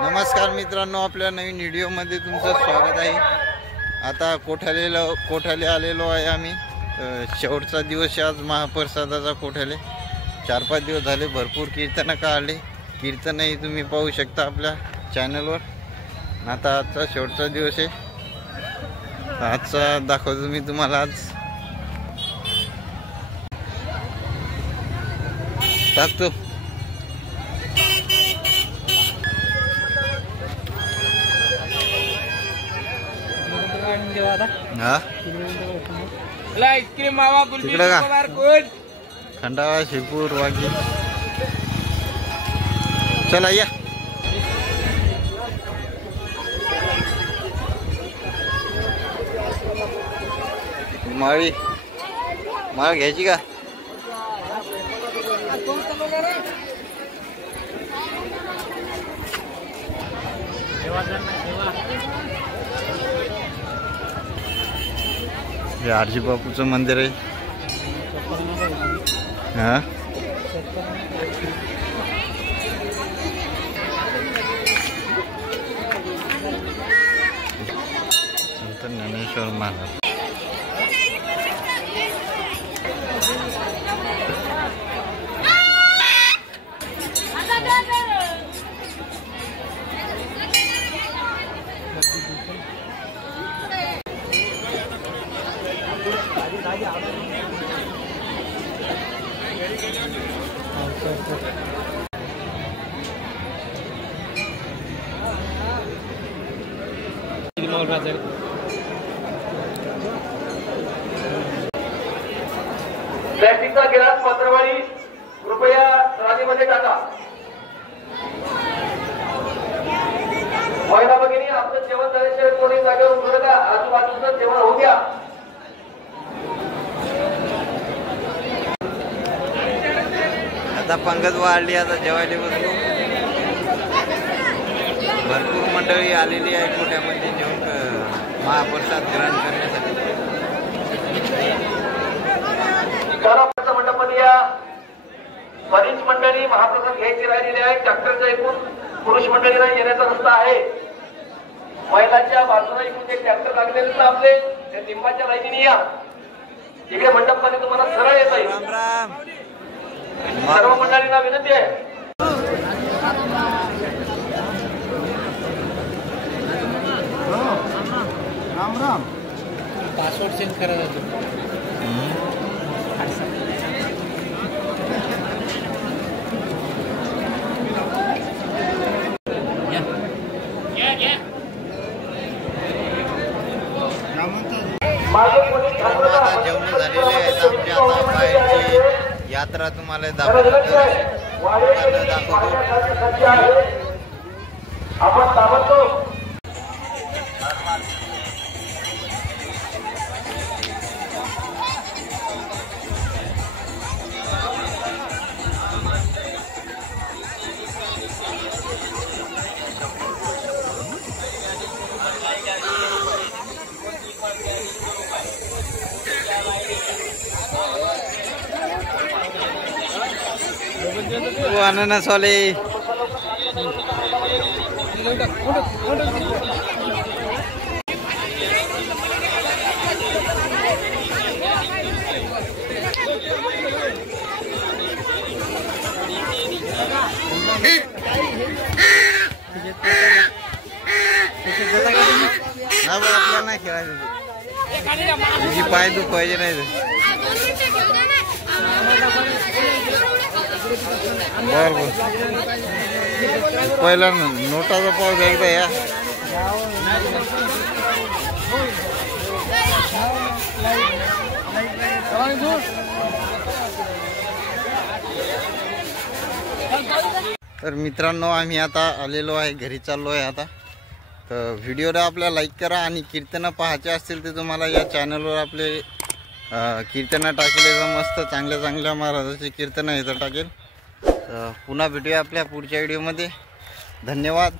नमस्कार मित्रांनो, आपल्या नवीन व्हिडिओमध्ये तुमचं स्वागत आहे। आता कोठाले आलेलो आहे आम्ही। शेवटचा दिवस आज महाप्रसादाचा कोठाले। 4-5 दिवस झाले भरपूर कीर्तन काढले। कीर्तनही तुम्ही पाहू शकता आपल्या चॅनलवर। आता आजचा शेवटचा दिवस आहे। आजचा दाखवतो मी तुम्हाला। आज टाकतो तिकडे का खंडाळा शिरपूर वागी। चला या माळी माळ घ्यायची का? हे आरजी बापूचं मंदिर आहे। हा संत ज्ञानेश्वर महाराज। प्लॅस्टिकचा गिलास पत्रवाळी कृपया राणीमध्ये टाका। महिला भगिनी, आपलं जेवण झाल्याशिवाय कोणी जागेवर उठू नका। आजूबाजूचं जेवण होऊ द्या। आता पंगत वाढली, आता जेवायला बसलो। भरपूर मंडळी आलेली आहे कोठ्यामध्ये जेवण महाप्रसाद ग्रहण करण्यासाठी। मंडपामध्ये या बरीच मंडळी महाप्रसाद घ्यायची राहिलेली आहे। ट्रॅक्टरचा एकूण पुरुष मंडळीला येण्याचा रस्ता आहे। महिलांच्या बाजूला एकूण एक ट्रॅक्टर लागलेले आपले त्या लिंबाच्या लाईनीने या। इकडे मंडपमध्ये तुम्हाला सरळ येता येईल। राम राम सर्व मंडळींना विनंती आहे। राम राम पासवर्ड चेंज करायचा। आता जेवण झालेले आहेत आमची। आता बाहेरची यात्रा तुम्हाला दाखवतो। आपण ताबडतोब अननस वाले आपल्याला नाही खेळायचं। तुझी पाय दुखायचे नाही। बर बर पहिला नोटाचा पाऊस एकदा या। तर मित्रांनो, आम्ही आता आलेलो आहे, घरी चाललो आहे आता। तर व्हिडिओला आपल्या लाईक करा आणि कीर्तन पाहायचे असतील तर तुम्हाला या चॅनलवर आपले कीर्तन टाकेल। मस्त चांगल्या महाराजाचे कीर्तन इथं टाकेल। पुन्हा भेटूया आपल्या पुढच्या व्हिडिओमध्ये। धन्यवाद।